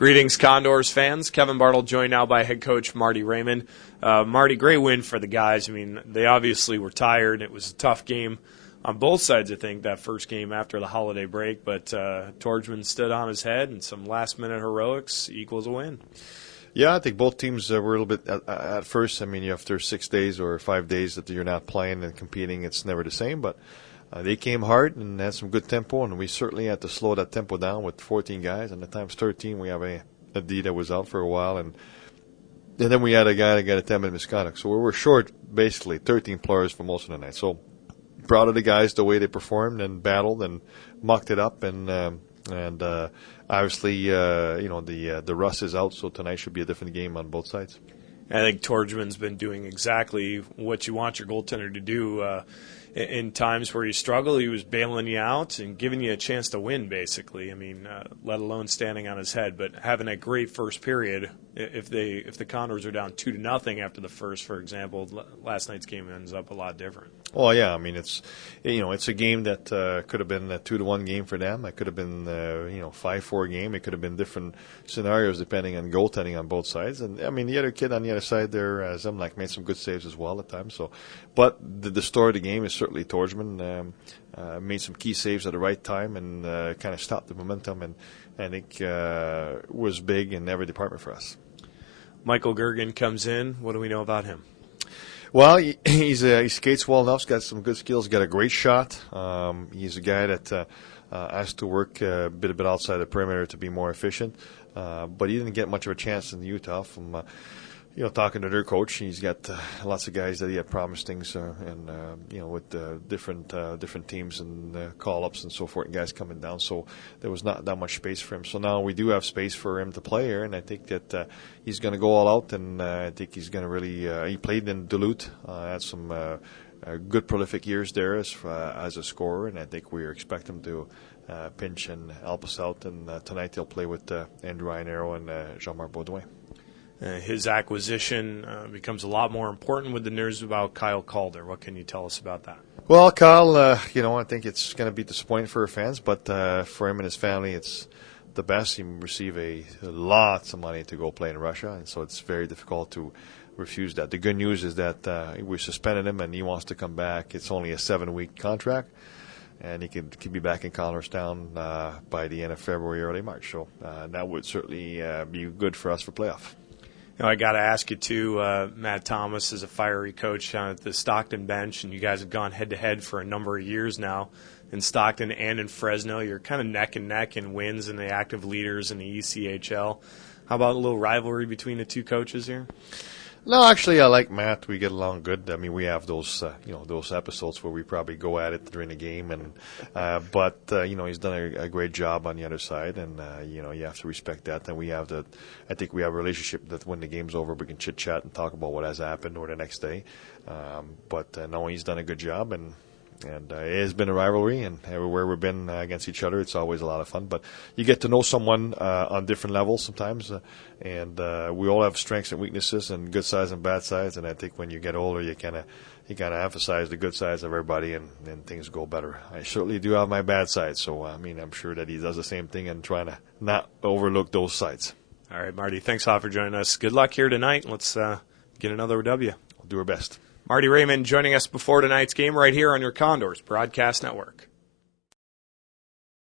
Greetings, Condors fans. Kevin Bartle joined now by head coach Marty Raymond. Marty, great win for the guys. I mean, they obviously were tired. It was a tough game on both sides, I think, that first game after the holiday break. But Torgman stood on his head, and some last-minute heroics equals a win. Yeah, I think both teams were a little bit at first. I mean, after 6 days or 5 days that you're not playing and competing, it's never the same. But they came hard and had some good tempo, and we certainly had to slow that tempo down with 14 guys. And at times 13, we have a D that was out for a while, and then we had a guy that got a 10-minute misconduct. So we were short, basically, 13 players for most of the night. So proud of the guys, the way they performed and battled and mucked it up, and obviously, the rust is out, so tonight should be a different game on both sides. I think Torgman's been doing exactly what you want your goaltender to do. In times where you struggle, he was bailing you out and giving you a chance to win, basically. I mean, let alone standing on his head. But having a great first period, if the Condors are down 2-0 after the first, for example, last night's game ends up a lot different. Well, yeah, I mean, it's a game that could have been a 2-1 game for them. It could have been 5-4 game. It could have been different scenarios depending on goaltending on both sides. And I mean, the other kid on the other side there, Zemlak, made some good saves as well at times. So, but the story of the game is certainly Torgman made some key saves at the right time and kind of stopped the momentum, and I think was big in every department for us. Michael Gergen comes in. What do we know about him? Well, he skates well enough. He's got some good skills. Got a great shot. He's a guy that has to work a bit outside the perimeter to be more efficient. But he didn't get much of a chance in Utah. From talking to their coach, he's got lots of guys that he had promised things, with different teams and call-ups and so forth, and guys coming down. So there was not that much space for him. So now we do have space for him to play here, and I think that he's going to go all out, and I think he's going to really. He played in Duluth, had some good prolific years there as a scorer, and I think we expect him to pinch and help us out. And tonight he'll play with Andrew Iannaro and Jean-Marc Baudouin. His acquisition becomes a lot more important with the news about Kyle Calder. What can you tell us about that? Well, Kyle, I think it's going to be disappointing for our fans, but for him and his family, it's the best. He received lots of money to go play in Russia, and so it's very difficult to refuse that. The good news is that we suspended him, and he wants to come back. It's only a 7-week contract, and he can be back in Connorstown by the end of February, early March. So that would certainly be good for us for playoff. I got to ask you, too, Matt Thomas is a fiery coach down at the Stockton bench, and you guys have gone head-to-head for a number of years now in Stockton and in Fresno. You're kind of neck and neck in wins and the active leaders in the ECHL. How about a little rivalry between the two coaches here? No, actually, I like Matt. We get along good. I mean, we have those episodes where we probably go at it during the game, and but he's done a great job on the other side, and you have to respect that. And I think we have a relationship that when the game's over, we can chit chat and talk about what has happened or the next day. But no, he's done a good job, and it has been a rivalry, and everywhere we've been against each other, it's always a lot of fun. But you get to know someone on different levels sometimes, and we all have strengths and weaknesses, and good sides and bad sides. And I think when you get older, you kind of emphasize the good sides of everybody, and things go better. I certainly do have my bad sides, so I'm sure that he does the same thing and trying to not overlook those sides. All right, Marty, thanks a lot for joining us. Good luck here tonight. Let's get another W. We'll do our best. Marty Raymond joining us before tonight's game right here on your Condors Broadcast Network.